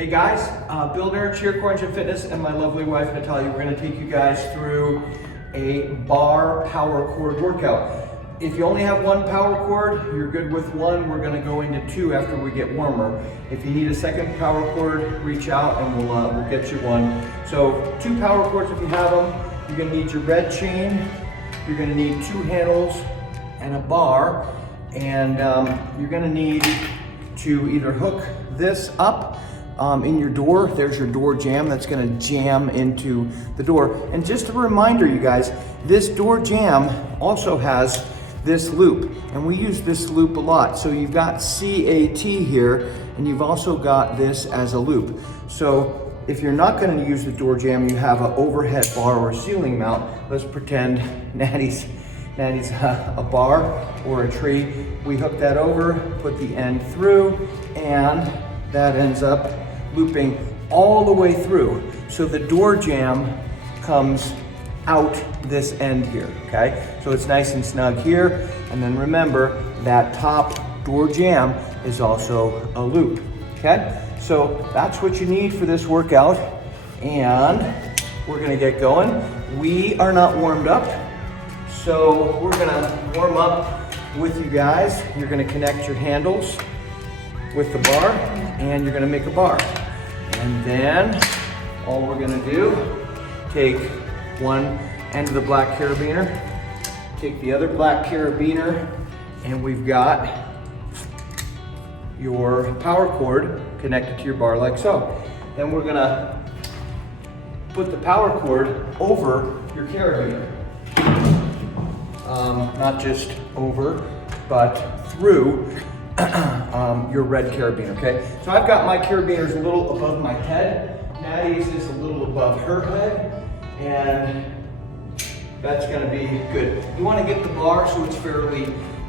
Hey guys, Bill Nerd, Cheer Core Engine Fitness, and my lovely wife Natalia. We're going to take you guys through a bar power cord workout. If you only have one power cord, you're good with one. We're going to go into two after we get warmer. If you need a second power cord, reach out and we'll get you one. So 2 power cords if you have them. You're going to need your red chain. You're going to need 2 handles and a bar, and you're going to need to either hook this up in your door. There's your door jamb that's going to jam into the door. And just a reminder, you guys, this door jamb also has this loop, and we use this loop a lot. So you've got CAT here, and you've also got this as a loop. So if you're not going to use the door jamb, you have an overhead bar or a ceiling mount. Let's pretend Natty's a bar or a tree. We hook that over, put the end through, and that ends up looping all the way through. So the door jamb comes out this end here, okay? So it's nice and snug here. And then remember, that top door jamb is also a loop, okay? So that's what you need for this workout. And we're gonna get going. We are not warmed up, so we're gonna warm up with you guys. You're gonna connect your handles with the bar, and you're gonna make a bar. And then all we're gonna do, take one end of the black carabiner, take the other black carabiner, and we've got your power cord connected to your bar like so. Then we're gonna put the power cord over your carabiner. Not just over, but through your red carabiner, okay? So I've got my carabiners a little above my head. Natty's is a little above her head, and that's gonna be good. You wanna get the bar so it's fairly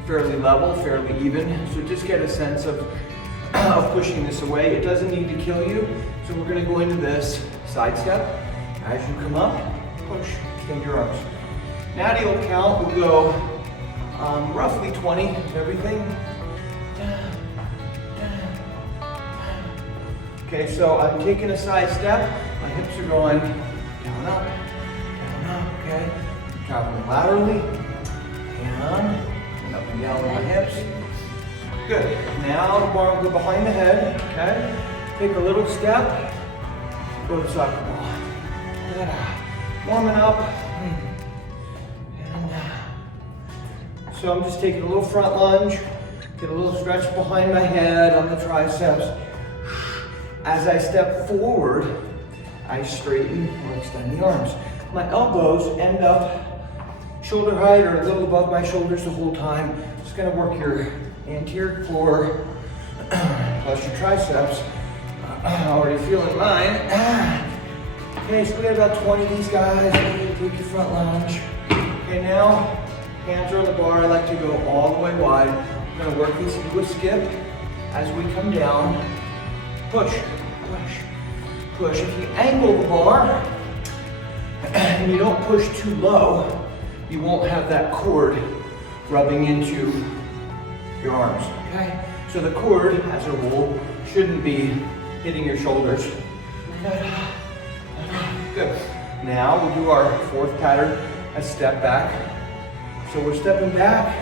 level, fairly even. So just get a sense of pushing this away. It doesn't need to kill you. So we're gonna go into this side step. As you come up, push, extend your arms. Natty will count, we'll go roughly 20, everything. Okay, so I'm taking a side step. My hips are going down, up, okay? I'm traveling laterally, and up and down with my hips. Good. Now the bar will go behind the head, okay? Take a little step, go to soccer ball. Warming up. So I'm just taking a little front lunge, get a little stretch behind my head on the triceps. As I step forward, I straighten or extend the arms. My elbows end up shoulder height or a little above my shoulders the whole time. Just gonna work your anterior core plus your triceps. Already feeling mine. Okay, so we have about 20 of these guys. Take your front lunge. Okay, now hands are on the bar. I like to go all the way wide. We're gonna work these into a skip. As we come down, push, push, push. If you angle the bar and you don't push too low, you won't have that cord rubbing into your arms, okay? So the cord, as a rule, shouldn't be hitting your shoulders. Good. Now we'll do our 4th pattern, a step back. So we're stepping back.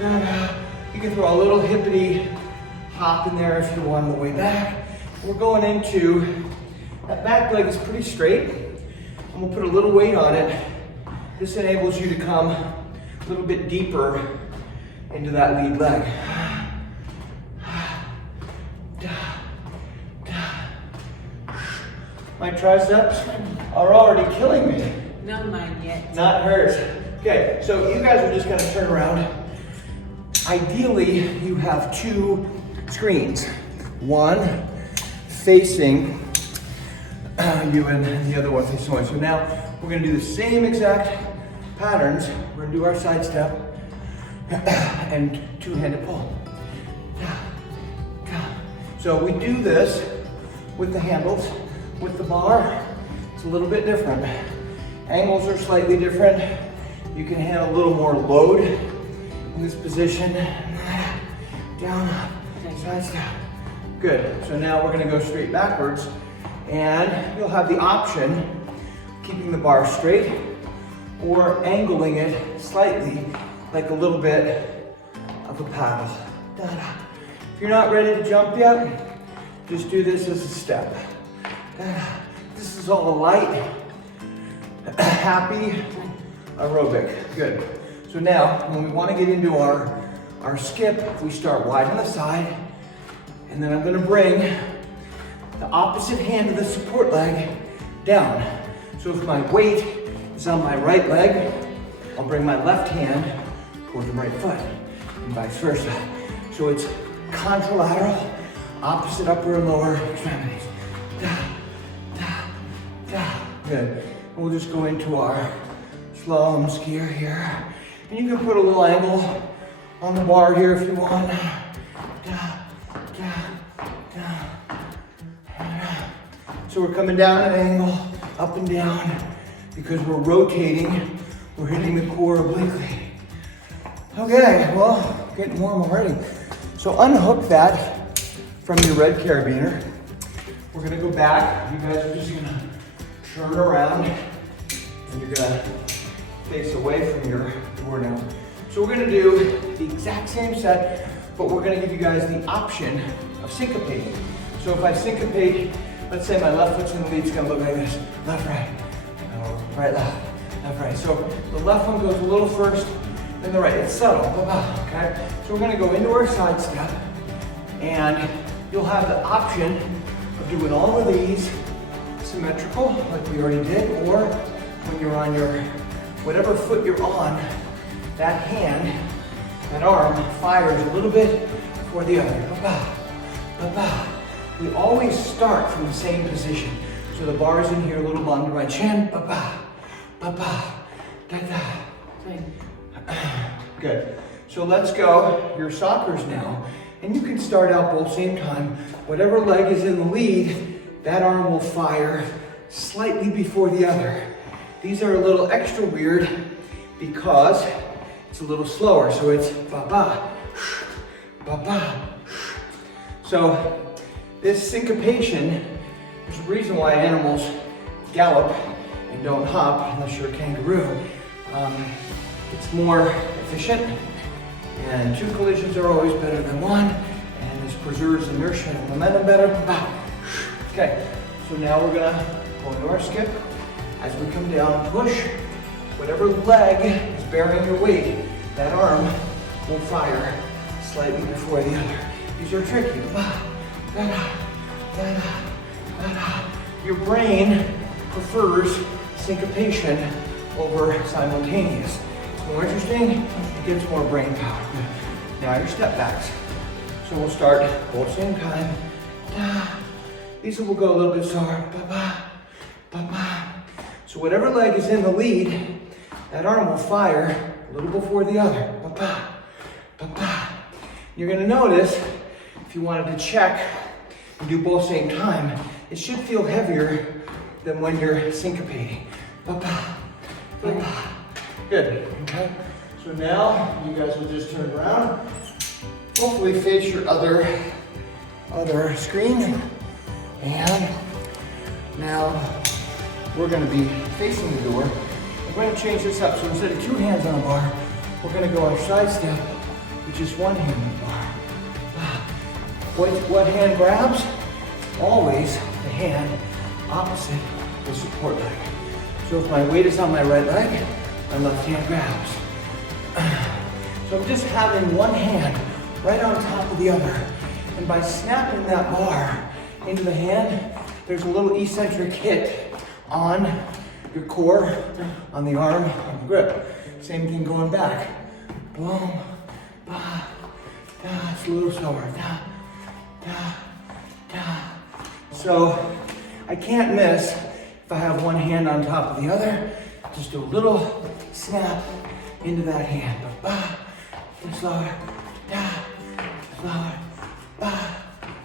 You can throw a little hippity hop in there if you want on the way back. We're going into, that back leg is pretty straight, and we'll put a little weight on it. This enables you to come a little bit deeper into that lead leg. My triceps are already killing me. Not mine yet. Not hers. Okay, so you guys are just gonna turn around. Ideally, you have 2 screens. One facing you and the other one facing away. So now we're gonna do the same exact patterns. We're gonna do our side step and 2-handed pull. So we do this with the handles. With the bar, it's a little bit different. Angles are slightly different. You can handle a little more load in this position. Down, side step. Good. So now we're gonna go straight backwards, and you'll have the option keeping the bar straight or angling it slightly, like a little bit of a paddle. Da-da. If you're not ready to jump yet, just do this as a step. Da-da. This is all light, happy aerobic. Good. So now, when we want to get into our skip, we start wide on the side, and then I'm going to bring the opposite hand of the support leg down. So if my weight is on my right leg, I'll bring my left hand toward the right foot, and vice versa. So it's contralateral, opposite upper and lower extremities. Da, da, da. Good. We'll just go into our slalom skier here. And you can put a little angle on the bar here if you want. Da, da, da, da. So we're coming down at an angle, up and down, because we're rotating, we're hitting the core obliquely. Okay, well, getting warm already. So unhook that from your red carabiner. We're gonna go back. You guys are just gonna turn around, and you're gonna face away from your door now. So we're gonna do the exact same set, but we're gonna give you guys the option of syncopating. So if I syncopate, let's say my left foot's in the lead, it's gonna look like this. Left, right, right, left, left, right. So the left one goes a little first, then the right. It's subtle, okay? So we're gonna go into our side step, and you'll have the option of doing all of these symmetrical, like we already did, or when you're on your, whatever foot you're on, that hand, that arm fires a little bit before the other. Ba-ba, ba-ba. We always start from the same position. So the bar is in here, a little under my chin. Ba-ba, ba-ba, da-da. Good. So let's go your soccers now. And you can start out both same time. Whatever leg is in the lead, that arm will fire slightly before the other. These are a little extra weird because it's a little slower. So it's ba-ba, ba-ba. So this syncopation, there's a reason why animals gallop and don't hop unless you're a kangaroo. It's more efficient, and 2 collisions are always better than 1, and this preserves inertia and momentum better. Okay, so now we're gonna go into our skip. As we come down, push. Whatever leg is bearing your weight, that arm will fire slightly before the other. These are tricky. Your brain prefers syncopation over simultaneous. It's more interesting, it gives more brain power. Now your step backs. So we'll start both same time. These will go a little bit slower. So whatever leg is in the lead, that arm will fire a little before the other. You're gonna notice, if you wanted to check and do both same time, it should feel heavier than when you're syncopating. Good, okay? So now you guys will just turn around, hopefully face your other screen, and now we're gonna be facing the door. We're gonna change this up, so instead of 2 hands on the bar, we're gonna go our side step with just 1 hand on the bar. What hand grabs? Always the hand opposite the support leg. So if my weight is on my right leg, my left hand grabs. So I'm just having 1 hand right on top of the other. And by snapping that bar into the hand, there's a little eccentric hit on your core, on the arm, on the grip. Same thing going back. Boom, ba, da. It's a little slower. Da, da, da. So I can't miss if I have 1 hand on top of the other. Just do a little snap into that hand. Ba, slower, da, slower, ba,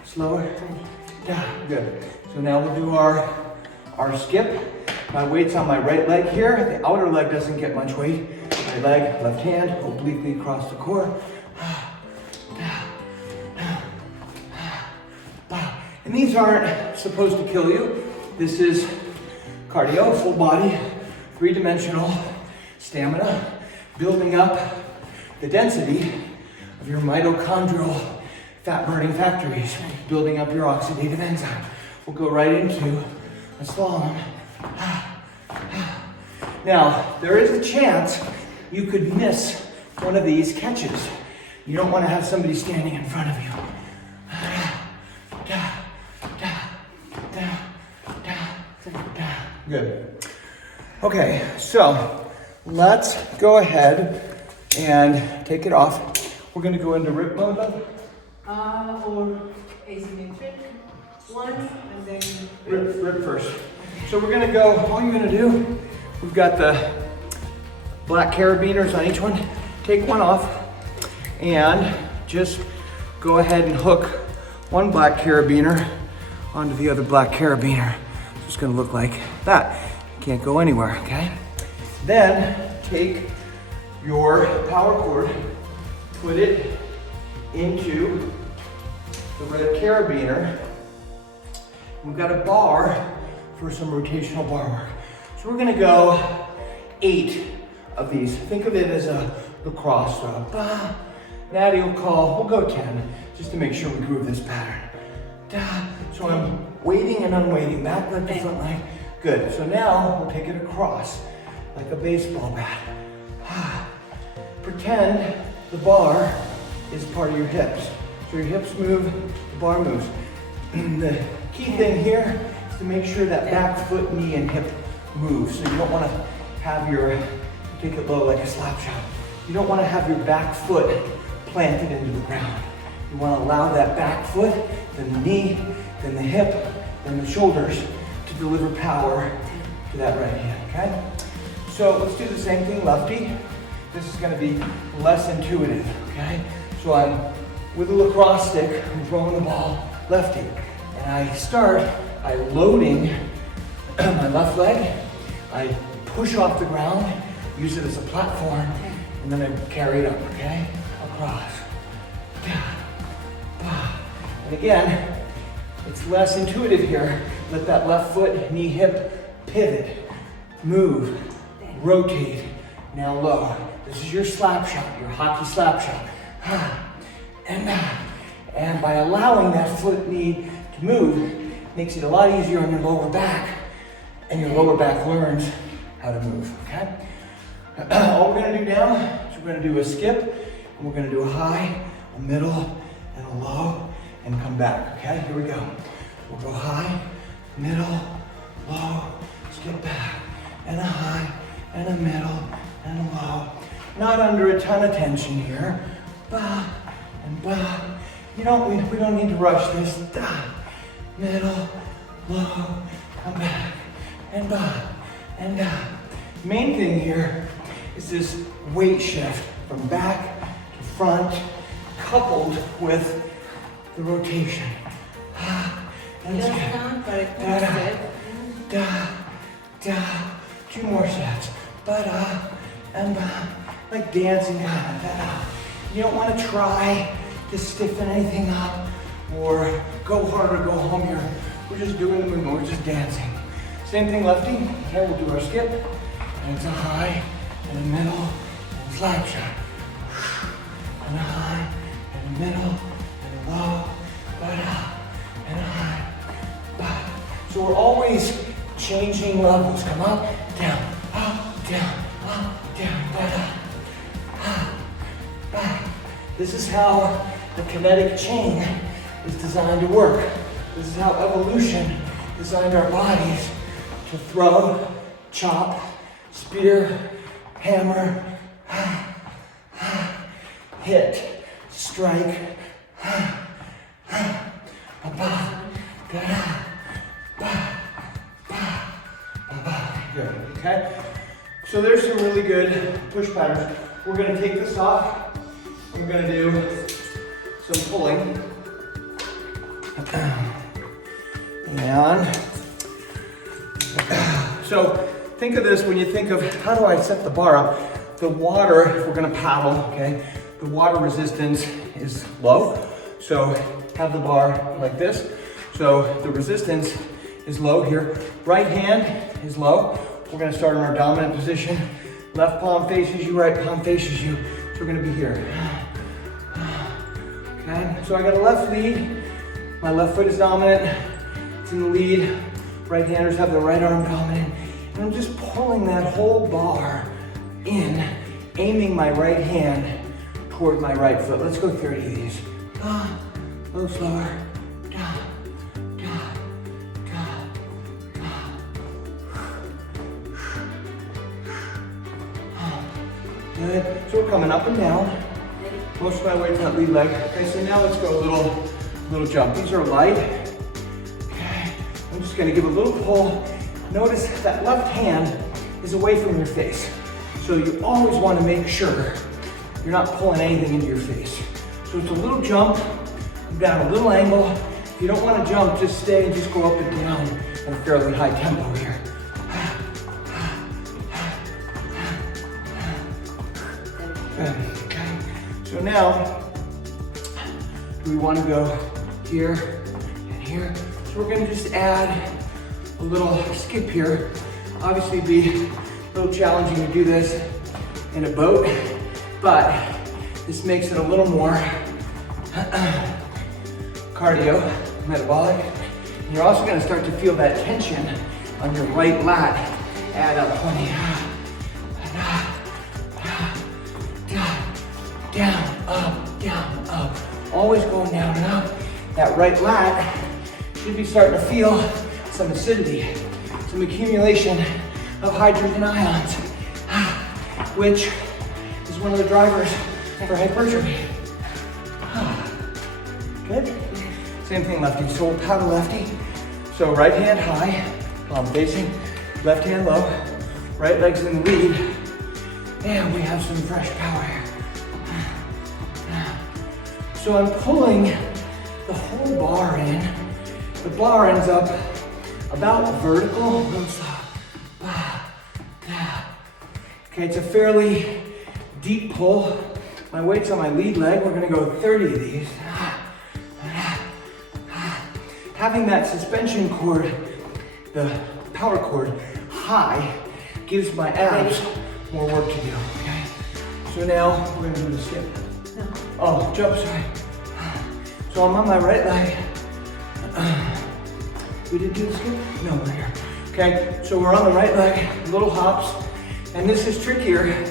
slower, da. Good. So now we'll do our skip. My weight's on my right leg here. The outer leg doesn't get much weight. Right leg, left hand, obliquely across the core. And these aren't supposed to kill you. This is cardio, full body, three-dimensional stamina, building up the density of your mitochondrial fat-burning factories, building up your oxidative enzyme. We'll go right into a slalom. Now, there is a chance you could miss one of these catches. You don't want to have somebody standing in front of you. Good. Okay, so let's go ahead and take it off. We're going to go into rip mode. Or asymmetric one, and then Rip first. So we're going to go, all you're going to do, we've got the black carabiners on each one. Take one off and just go ahead and hook one black carabiner onto the other black carabiner. It's just going to look like that. You can't go anywhere, okay? Then take your power cord, put it into the red carabiner. We've got a bar for some rotational bar work. So we're going to go 8 of these. Think of it as a lacrosse throw. Natty will call, we'll go 10, just to make sure we groove this pattern. So I'm weighting and unweighting, back leg to front leg. Good, so now we'll take it across, like a baseball bat. Pretend the bar is part of your hips. So your hips move, the bar moves. The key thing here is to make sure that back foot, knee, and hip move. So you don't want to have your, take it low like a slap shot. You don't want to have your back foot planted into the ground. You want to allow that back foot, then the knee, then the hip, then the shoulders to deliver power to that right hand, okay? So let's do the same thing, lefty. This is going to be less intuitive, okay? So I'm with a lacrosse stick, I'm throwing the ball lefty. And I start by loading my left leg. I push off the ground, use it as a platform, and then I carry it up, okay? Across. And again, it's less intuitive here. Let that left foot, knee, hip pivot, move, rotate, now low. This is your slap shot, your hockey slap shot. And by allowing that foot, knee to move, makes it a lot easier on your lower back, and your lower back learns how to move, okay? All we're gonna do now is we're gonna do a skip, and we're gonna do a high, a middle, and a low, and come back, okay? Here we go. We'll go high, middle, low, skip back, and a high, and a middle, and a low. Not under a ton of tension here. Ba, and ba. We don't need to rush this. Da, middle, low, come back, and ba, and da. Main thing here is this weight shift from back to front, coupled with the rotation. And let's go. Da. 2 more sets. Ba-da, and ba. Like dancing. Da. You don't want to try to stiffen anything up or go hard or go home here. We're just doing the movement. We're just dancing. Same thing, lefty. Okay, we'll do our skip. And it's a high, and a middle, and a slap shot. And a high, and a middle, and a low, ba-da, and a high, ba. So we're always changing levels. Come up, down, down, ba-da, ba. This is how the kinetic chain is designed to work. This is how evolution designed our bodies to throw, chop, spear, hammer, hit, strike, good, okay? So there's some really good push patterns. We're gonna take this off. We're gonna do some pulling. And so think of this when you think of how do I set the bar up? The water, if we're gonna paddle, okay, the water resistance is low. So have the bar like this. So So the resistance is low here. Right hand is low. We're gonna start in our dominant position. Left palm faces you, right palm faces you. So we're gonna be here. Okay, so I got a left lead. My left foot is dominant. It's in the lead. Right handers have the right arm dominant. And I'm just pulling that whole bar in, aiming my right hand toward my right foot. Let's go 30 of these. A little slower. Good. So we're coming up and down. Most of my weight's on that lead leg. Okay, so now let's go a little jump. These are light. Okay. I'm just gonna give a little pull. Notice that left hand is away from your face. So you always want to make sure you're not pulling anything into your face. So it's a little jump, down a little angle. If you don't want to jump, just stay and just go up and down at a fairly high tempo here. Okay, so now we want to go here and here. So we're going to just add a little skip here. Obviously it'd be a little challenging to do this in a boat, but this makes it a little more cardio, metabolic. And you're also going to start to feel that tension on your right lat. Add up 20. Down, up. Always going down and up. That right lat should be starting to feel some acidity, some accumulation of hydrogen ions, which is one of the drivers for hypertrophy. Good. Same thing lefty. So we'll paddle lefty. So right hand high, palm facing, left hand low, right leg's in the lead, and we have some fresh power here. So I'm pulling the whole bar in. The bar ends up about vertical. Okay, it's a fairly deep pull. My weight's on my lead leg. We're gonna go 30 of these. Having that suspension cord, the power cord, high gives my abs more work to do, okay? So now we're gonna do the skip. Oh, jump, sorry. So I'm on my right leg. We did do the skip? No, we're here. Okay, so we're on the right leg, little hops. And this is trickier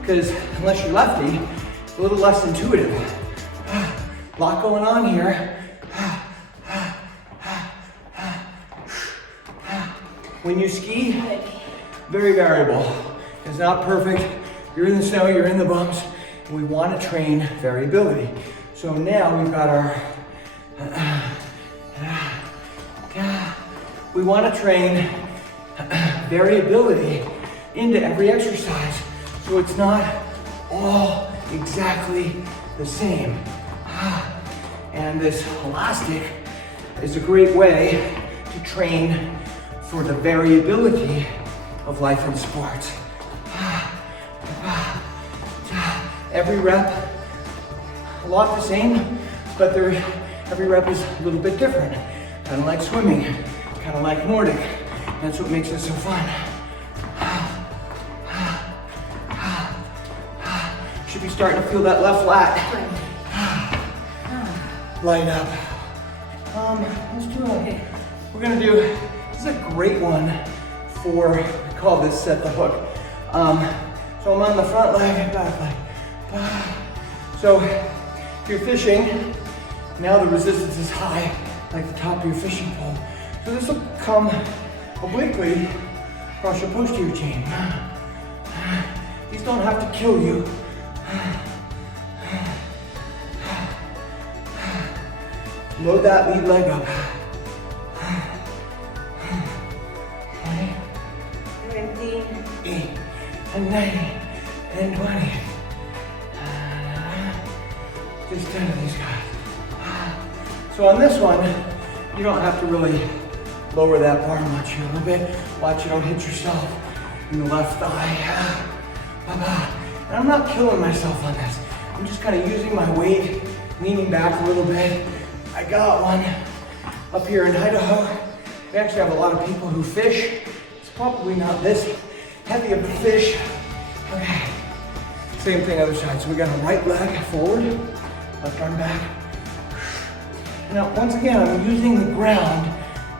because unless you're lefty, it's a little less intuitive. A lot going on here. When you ski, very variable. It's not perfect. You're in the snow, you're in the bumps. We want to train variability. So now we've got our, we want to train variability into every exercise. So it's not all exactly the same. And this elastic is a great way to train for the variability of life in sports. Every rep, a lot the same, but every rep is a little bit different. Kind of like swimming, kind of like Nordic. That's what makes it so fun. Should be starting to feel that left lat. Light up. Let's do it. We're gonna do, this is a great one for, I call this set the hook. So I'm on the front leg, back leg. So if you're fishing, now the resistance is high, like the top of your fishing pole. So this will come obliquely across your posterior chain. These don't have to kill you. Load that lead leg up. 20, 8, and 9, and 20. Just 10 of these guys. So on this one, you don't have to really lower that bar much here a little bit. Watch you don't hit yourself in the left thigh. And I'm not killing myself on this. I'm just kind of using my weight, leaning back a little bit. I got one. up here in Idaho, we actually have a lot of people who fish. It's probably not this heavy of a fish. Okay, same thing other side. So we got a right leg forward, left arm back. Now, once again, I'm using the ground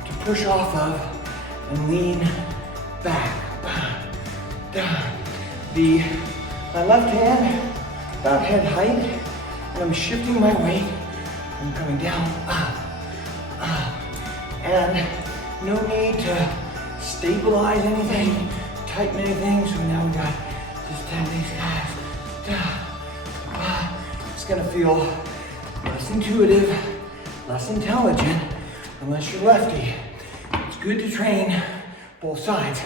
to push off of and lean back. My left hand about head height, and I'm shifting my weight. I'm coming down. And no need to stabilize anything, tighten anything. So now we got just 10 of these guys. It's gonna feel less intuitive, less intelligent, unless you're lefty. It's good to train both sides.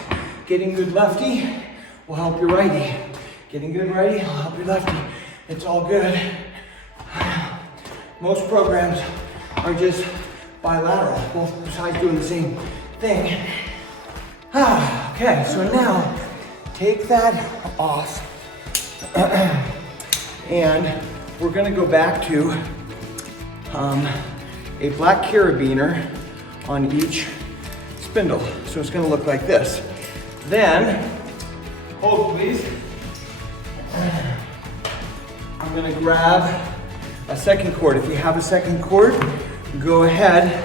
Getting good lefty will help your righty. Getting good righty will help your lefty. It's all good. Most programs are just bilateral, both sides doing the same thing. Okay, so now take that off. And we're gonna go back to a black carabiner on each spindle. So it's gonna look like this. Then, hold please. I'm gonna grab a second cord. If you have a second cord, go ahead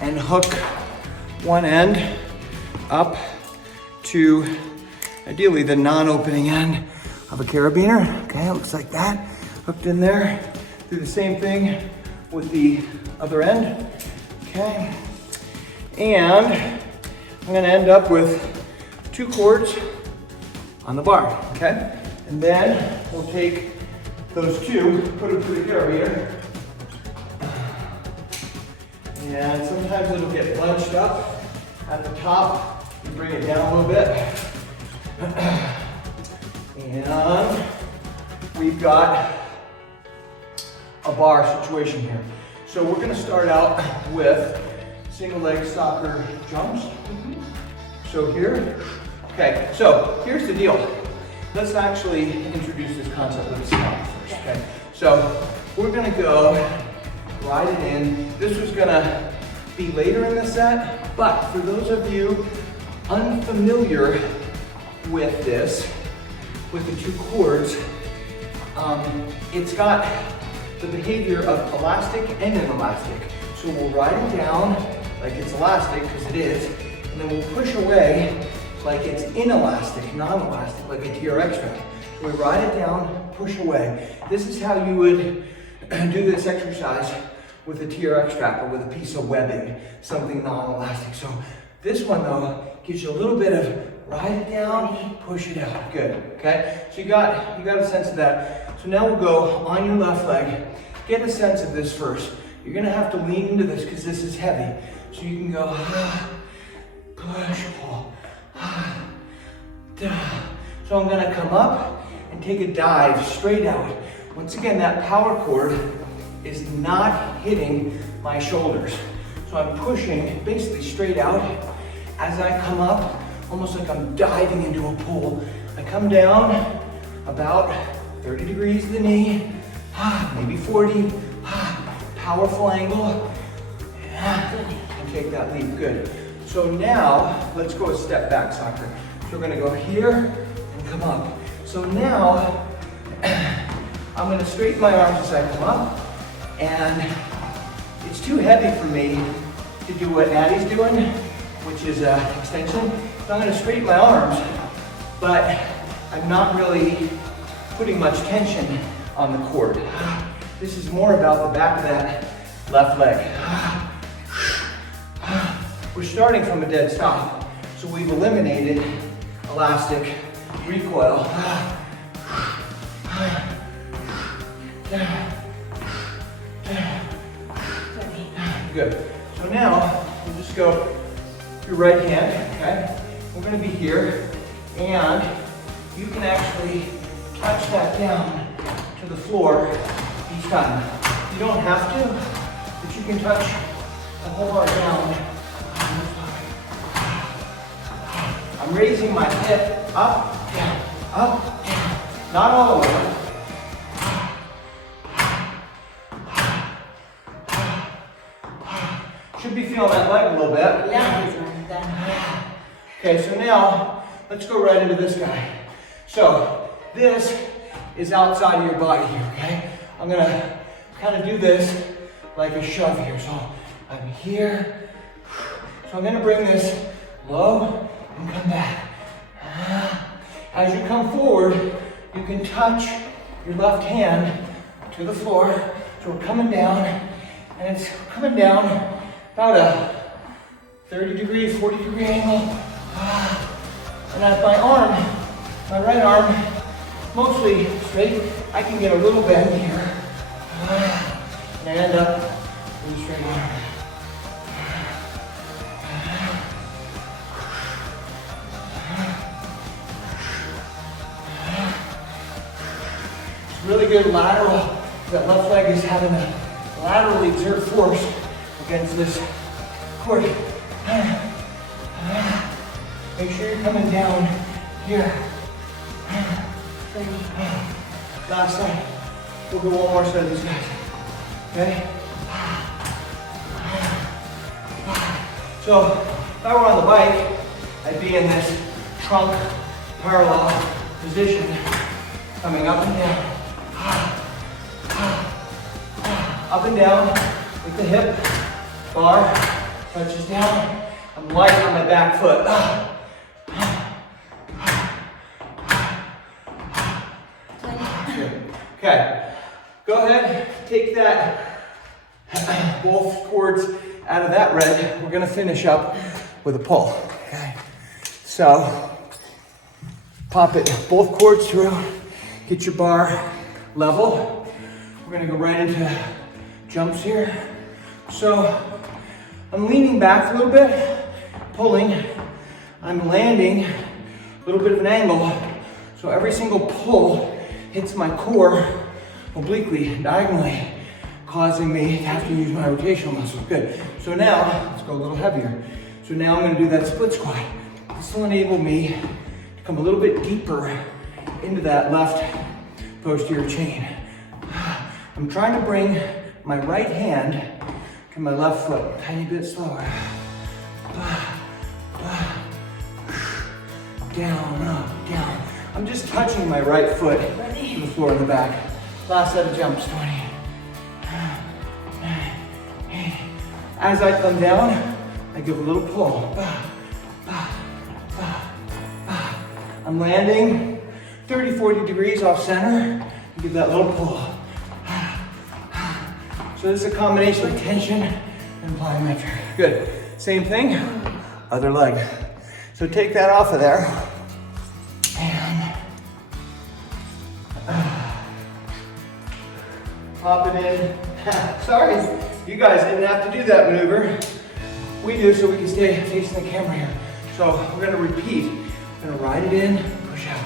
and hook one end up to ideally the non-opening end of a carabiner. Okay, it looks like that. Hooked in there. Do the same thing with the other end. Okay. And I'm gonna end up with 2 cords on the bar. Okay. And then we'll take those 2, put them through the carabiner. And sometimes it'll get bunched up at the top. You bring it down a little bit. And we've got a bar situation here. So we're gonna start out with single leg soccer jumps. So here, okay, so here's the deal. Let's actually introduce this concept of the stomp first, okay? So we're gonna go ride it in. This was gonna be later in the set, but for those of you unfamiliar with this, with the 2 cords, it's got the behavior of elastic and inelastic. So we'll ride it down like it's elastic, because it is, and then we'll push away like it's inelastic, non-elastic, like a TRX strap. So we ride it down, push away. This is how you would do this exercise with a TRX strap or with a piece of webbing, something non-elastic. So this one though, gives you a little bit of ride it down, push it out. Good, okay? So you got a sense of that. So now we'll go on your left leg. Get a sense of this first. You're gonna have to lean into this because this is heavy. So you can go, push, pull, so I'm gonna come up and take a dive straight out. Once again, that power cord is not hitting my shoulders. So I'm pushing basically straight out. As I come up, almost like I'm diving into a pool. I come down about 30 degrees to the knee, maybe 40, powerful angle, and take that leap, good. So now, let's go a step back, soccer. So we're gonna go here and come up. So now, I'm gonna straighten my arms as I come up, and it's too heavy for me to do what Addie's doing, which is extension. So I'm gonna straighten my arms, but I'm not really putting much tension on the cord. This is more about the back of that left leg. We're starting from a dead stop, so we've eliminated elastic recoil. Good. So now, we'll just go your right hand, okay? We're gonna be here, and you can actually touch that down to the floor each time. You don't have to, but you can touch the whole bar down. I'm raising my hip up, down, not all the way up. be feeling that leg a little bit. Leg is on that. Okay, so now let's go right into this guy. So this is outside of your body here, okay? I'm gonna kind of do this like a shove here. So I'm here. So I'm gonna bring this low and come back. As you come forward, you can touch your left hand to the floor. So we're coming down, and it's coming down about a 30-degree, 40-degree angle. And as my arm, my right arm, mostly straight, I can get a little bend here. And I end up with a straight arm. It's really good lateral. That left leg is having to laterally exert force against this cord. Make sure you're coming down here. Last side. We'll go one more set of these guys. Okay? So, if I were on the bike, I'd be in this trunk parallel position, coming up and down. Up and down with the hip. Bar touches down. I'm light on my back foot. Okay, go ahead, take that, both cords out of that red. We're gonna finish up with a pull, okay? So, pop it, both cords through, get your bar level. We're gonna go right into jumps here. So, I'm leaning back a little bit, pulling. I'm landing a little bit of an angle. So every single pull hits my core obliquely, diagonally, causing me to have to use my rotational muscles. Good. So now, let's go a little heavier. So now I'm gonna do that split squat. This will enable me to come a little bit deeper into that left posterior chain. I'm trying to bring my right hand to my left foot, a tiny bit slower. Down, up, down. I'm just touching my right foot to the floor in the back. Last set of jumps, 20. As I come down, I give a little pull. I'm landing 30, 40 degrees off center. Give that little pull. So this is a combination of tension and plyometric. Good. Same thing, other leg. So take that off of there. And pop it in. Sorry, you guys didn't have to do that maneuver. We do so we can stay facing the camera here. So we're gonna repeat. We're gonna ride it in, push out.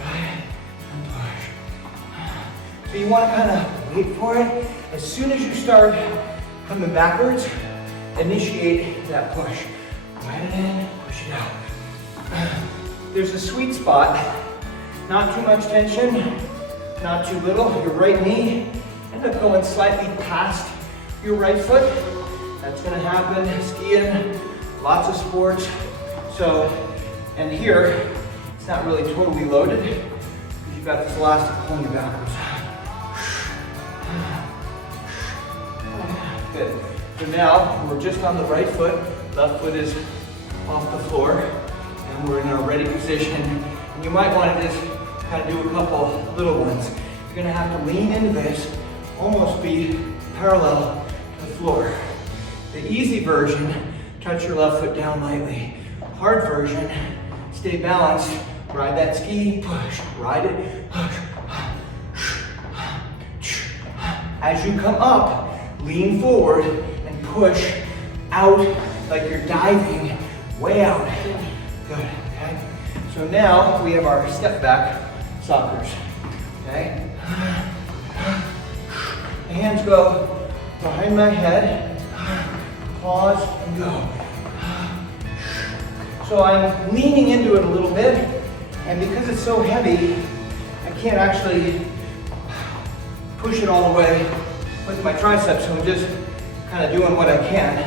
Ride and push. So you wanna kinda wait for it. As soon as you start coming backwards, initiate that push. Ride it in, push it out. There's a sweet spot. Not too much tension, not too little. Your right knee end up going slightly past your right foot. That's gonna happen skiing, lots of sports. So, and here, it's not really totally loaded because you've got this elastic pulling you backwards. Good. So now we're just on the right foot. Left foot is off the floor, and we're in a ready position. And you might want to just kind of do a couple little ones. You're gonna have to lean into this, almost be parallel to the floor. The easy version, touch your left foot down lightly. Hard version, stay balanced, ride that ski, push, ride it, push. As you come up, lean forward and push out like you're diving way out. Good, okay? So now we have our step back sockers, okay? Hands go behind my head, pause and go. So I'm leaning into it a little bit, and because it's so heavy, I can't actually push it all the way with my triceps, so I'm just kind of doing what I can.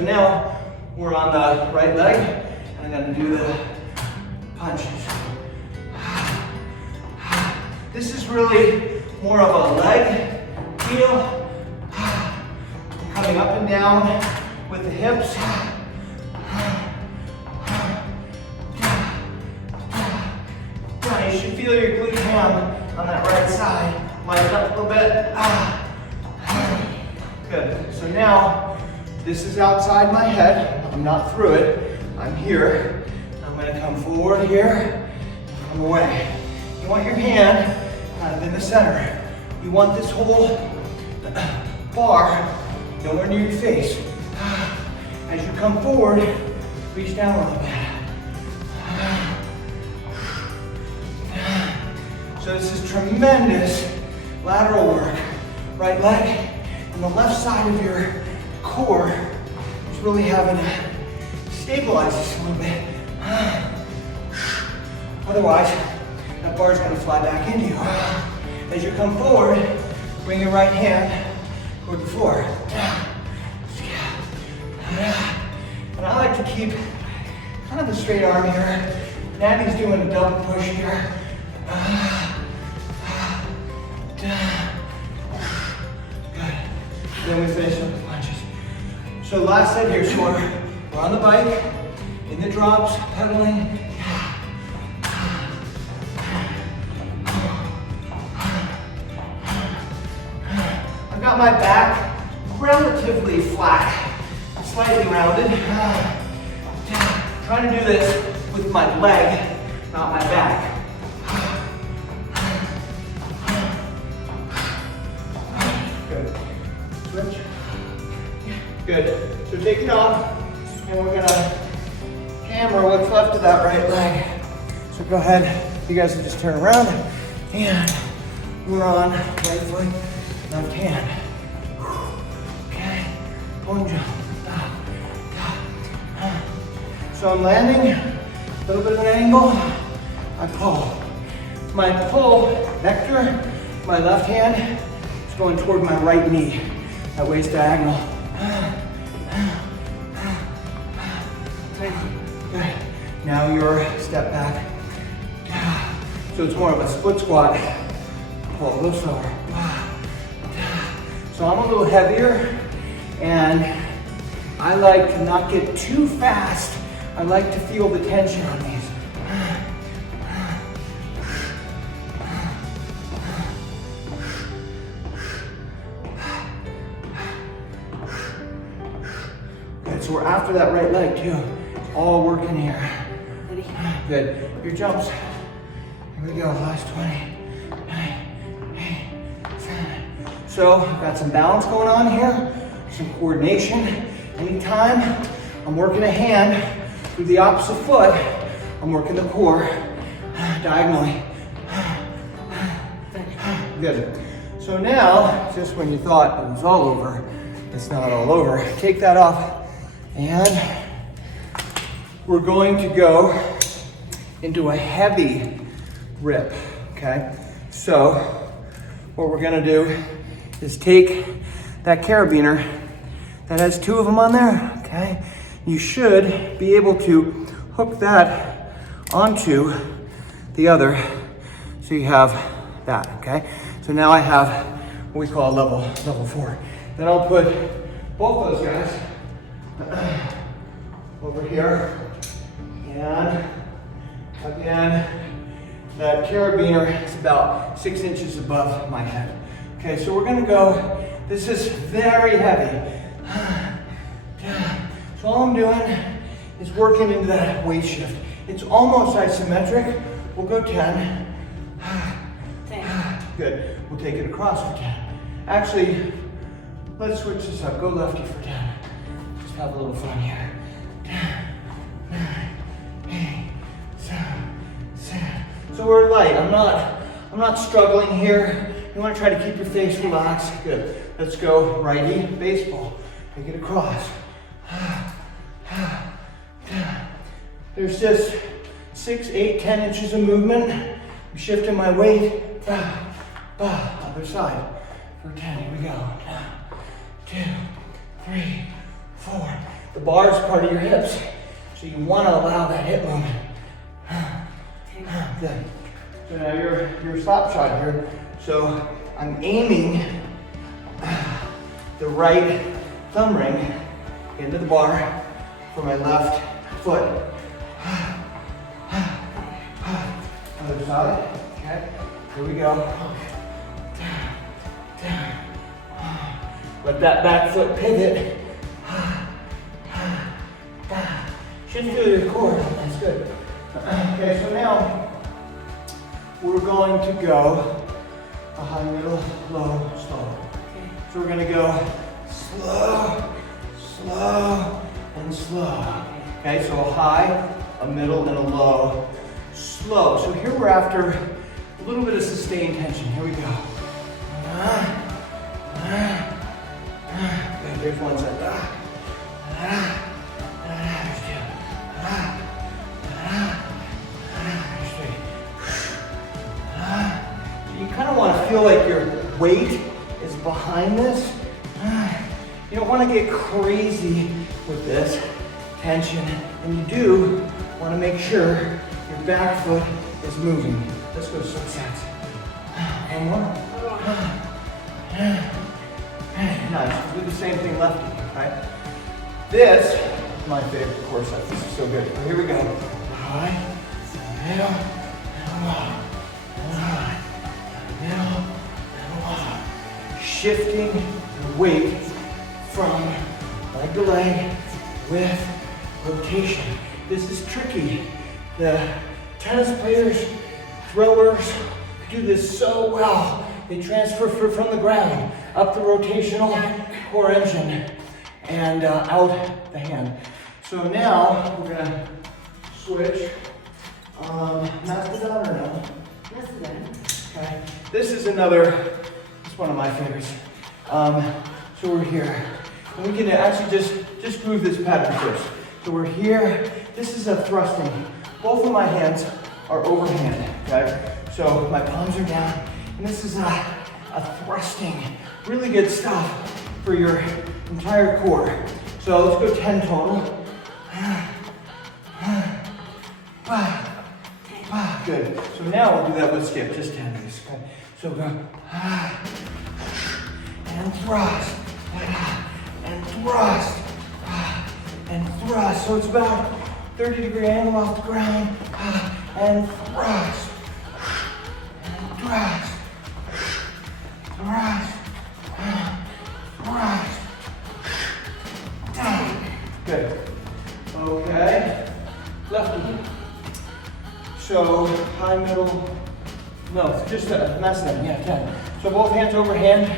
So now we're on the right leg, and I'm gonna do the punches. This is really more of a leg feel. Coming up and down with the hips. You should feel your glute ham on that right side. Line it up a little bit. Good. So now, this is outside my head. I'm not through it. I'm here. I'm going to come forward here, come away. You want your hand kind of in the center. You want this whole bar nowhere near your face. As you come forward, reach down a little bit. So this is tremendous lateral work. Right leg and the left side of your core is really having to stabilize this a little bit. Otherwise, that bar is going to fly back into you. As you come forward, bring your right hand toward the floor. And I like to keep kind of a straight arm here. Nabby's doing a double push here. Good. Then we finish with the punches. So last set here, so we're on the bike, in the drops, pedaling. I've got my back relatively flat, slightly rounded. Trying to do this with my leg, not my back. Switch. Good. So take it off, and we're gonna hammer what's left of that right leg. So go ahead, you guys can just turn around, and we're on right foot, left hand. Okay, one jump. So I'm landing, a little bit of an angle, I pull. My pull vector, my left hand, is going toward my right knee. That way's diagonal. Good. Now your step back. So it's more of a split squat. Pull a little slower. So I'm a little heavier, and I like to not get too fast. I like to feel the tension on these. So we're after that right leg too. It's all working here. Good. Your jumps. Here we go. Last 20. 9, 8, 7. So I've got some balance going on here, some coordination. Anytime I'm working a hand through the opposite foot, I'm working the core diagonally. Good. So now, just when you thought it was all over, it's not all over. Take that off. And we're going to go into a heavy rip, okay? So what we're gonna do is take that carabiner that has 2 of them on there, okay? You should be able to hook that onto the other so you have that, okay? So now I have what we call level 4. Then I'll put both those guys over here, and again, that carabiner is about 6 inches above my head. Okay, so we're gonna go, this is very heavy. So all I'm doing is working into that weight shift. It's almost isometric. We'll go 10. Good, we'll take it across for 10. Actually, let's switch this up. Go lefty for 10. Just have a little fun here. 10, 9, 8, 7, 6. So we're light. I'm not struggling here. You want to try to keep your face relaxed. Good. Let's go righty baseball. Take it across. There's just 6, 8, 10 inches of movement. I'm shifting my weight. Other side for 10. Here we go. 2, 3, 4. The the bar is part of your hips. So you want to allow that hip movement. Good. So now your stop shot here. So I'm aiming the right thumb ring into the bar for my left foot. Other side. Okay. Here we go. Let that back foot pivot. Shift through the core. That's good. Okay, so now we're going to go a high, middle, low, slow. So we're going to go slow, slow, and slow. Okay, so a high, a middle, and a low, slow. So here we're after a little bit of sustained tension. Here we go. Okay, there's one side. There's two. There's three. You kind of want to feel like your weight is behind this. You don't want to get crazy with this tension, and you do want to make sure your back foot is moving. Let's go 6 sets. One more. Nice. Do the same thing lefty, right? This is my favorite core set. This is so good. Here we go. High, middle, and low. High, middle, and low. Shifting the weight from leg to leg with rotation. This is tricky. The tennis players, throwers do this so well. They transfer from the ground up the rotational core engine and out the hand. So now we're gonna switch. Mastodon or no? Mastodon. Okay. This is it's one of my favorites. So we're here. And we can actually just move this pattern first. So we're here. This is a thrusting. Both of my hands are overhand, okay? So my palms are down. And this is a thrusting. Really good stuff for your entire core. So let's go 10 total. Good. So now we'll do that with skip, just 10 of these. Okay. So go and thrust, and thrust, and thrust. So it's about 30-degree angle off the ground, and thrust, and thrust, thrust, thrust. Good. Okay. Lefty. So high, middle, no, just a Mastodon, yeah, 10. So both hands overhand,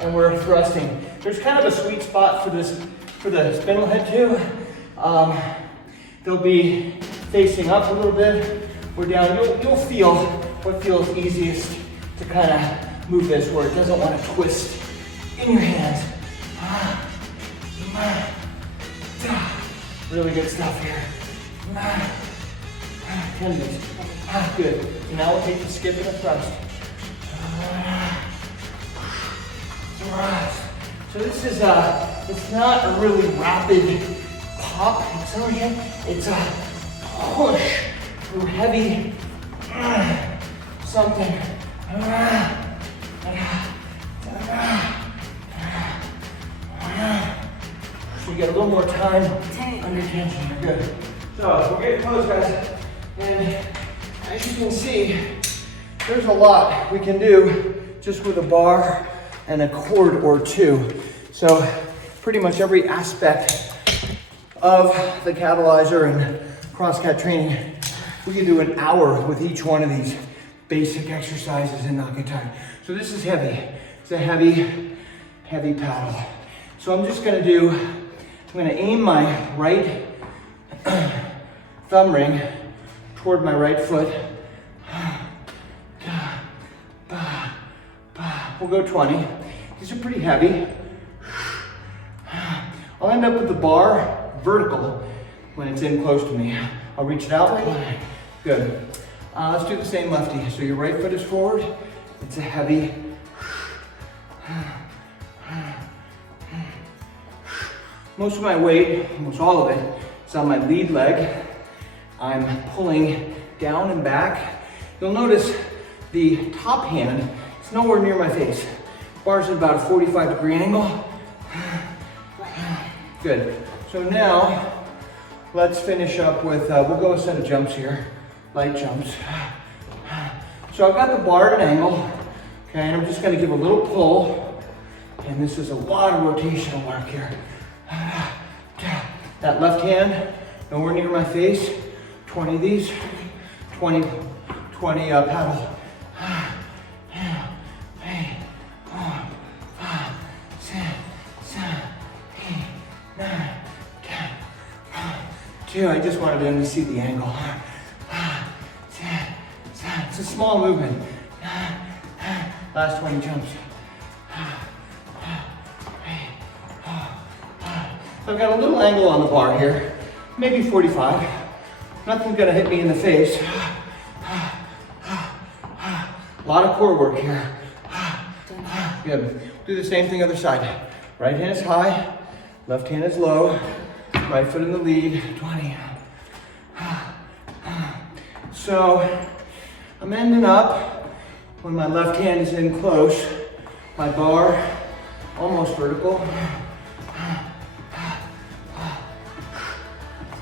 and we're thrusting. There's kind of a sweet spot for the spindle head too. They'll be facing up a little bit. We're down. You'll feel what feels easiest to kind of move this where it doesn't want to twist in your hands. Really good stuff here. 10 minutes. Good. So now we'll take the skip and the thrust. Thrust. So this is it's not a really rapid pop acceleration. It's a push through heavy something. So you get a little more time under tension. You're good. So we're getting close, guys. And as you can see, there's a lot we can do just with a bar and a cord or two. So pretty much every aspect of the catalyzer and cross-cat training, we can do an hour with each one of these basic exercises and not get tired. So this is heavy. It's a heavy, heavy paddle. So I'm gonna aim my right thumb ring toward my right foot. We'll go 20. These are pretty heavy. I'll end up with the bar vertical when it's in close to me. I'll reach it out. Good. Let's do the same lefty. So your right foot is forward. It's a heavy. most of my weight, almost all of it, is on my lead leg. I'm pulling down and back. You'll notice the top hand is nowhere near my face. Bar's at about a 45-degree angle. Good. So now, let's finish up with, we'll go a set of jumps here, light jumps. So I've got the bar at an angle, okay, and I'm just gonna give a little pull, and this is a lot of rotational work here. That left hand, nowhere near my face, 20 of these, 20 paddle. 2, I just wanted them to see the angle. It's a small movement. Last 20 jumps. So I've got a little angle on the bar here, maybe 45. Nothing's gonna hit me in the face. A lot of core work here. Good. Do the same thing other side. Right hand is high, left hand is low, right foot in the lead, 20. So I'm ending up when my left hand is in close, my bar almost vertical.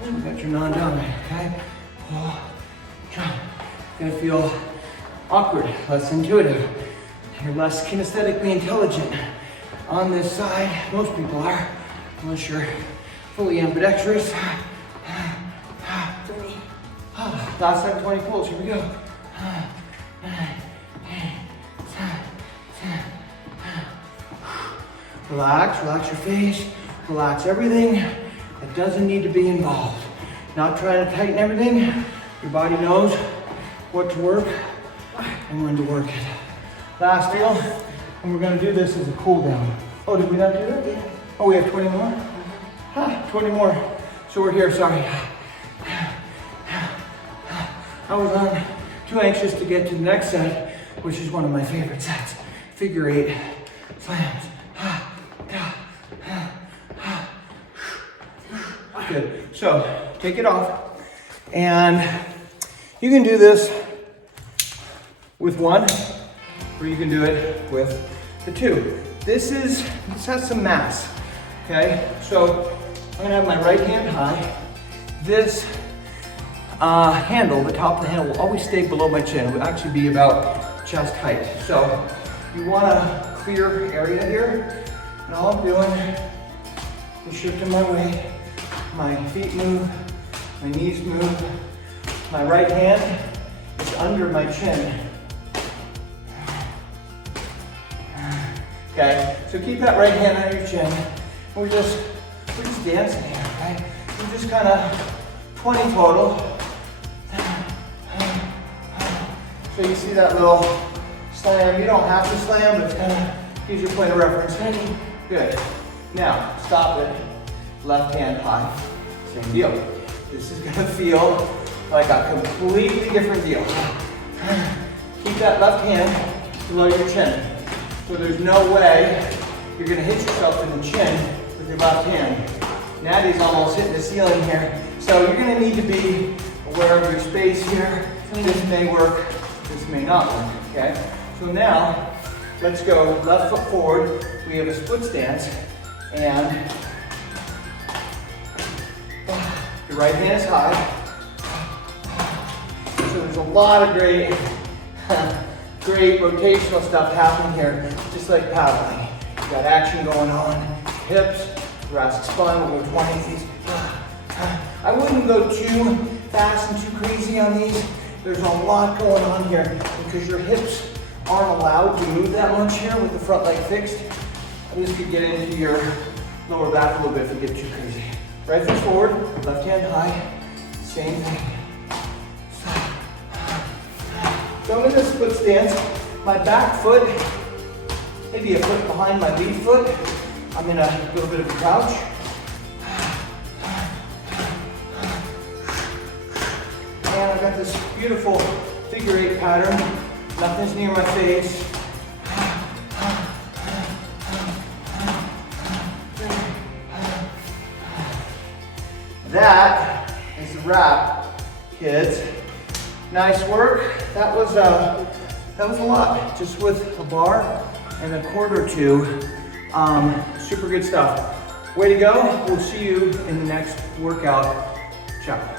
You got your non-dominant, okay? Gonna feel awkward, less intuitive. You're less kinesthetically intelligent on this side. Most people are, unless you're fully ambidextrous. Last set of 20 pulls, here we go. Relax, relax your face, relax everything that doesn't need to be involved. Not trying to tighten everything. Your body knows what to work and when to work it. Last deal, and we're gonna do this as a cool down. Oh, did we not do that? Yeah. Oh, we have 20 more? 20 more. So we're here, sorry. I was too anxious to get to the next set, which is one of my favorite sets. Figure 8 slams. Good. So take it off, and you can do this with 1, or you can do it with the 2. This has some mass. Okay. So I'm gonna have my right hand high. This handle, the top of the handle, will always stay below my chin. It will actually be about chest height. So you want a clear area here, and all I'm doing is shifting my weight. My feet move, my knees move. My right hand is under my chin. Okay, so keep that right hand under your chin. We're just dancing here, right? We're just kind of 20 total. So you see that little slam. You don't have to slam, but it's kind of gives you a point of reference. Good. Now, stop it. Left hand high. Same deal. This is gonna feel like a completely different deal. Keep that left hand below your chin. So there's no way you're gonna hit yourself in the chin with your left hand. Natty's almost hitting the ceiling here. So you're gonna need to be aware of your space here. This may work, this may not work, okay? So now, let's go left foot forward. We have a split stance, and your right hand is high. So there's a lot of great rotational stuff happening here, just like paddling. You got action going on, hips, thoracic spine, we'll go 20 of these. I wouldn't go too fast and too crazy on these. There's a lot going on here because your hips aren't allowed to move that much here with the front leg fixed. And this could get into your lower back a little bit if you get too crazy. Right foot forward, left hand high, same thing. So I'm in this split stance. My back foot, maybe a foot behind my lead foot. I'm in a little bit of a crouch. And I've got this beautiful figure 8 pattern. Nothing's near my face. that is a wrap, kids. Nice work. That was a lot, just with a bar and a cord or two. Super good stuff. Way to go. We'll see you in the next workout. Ciao.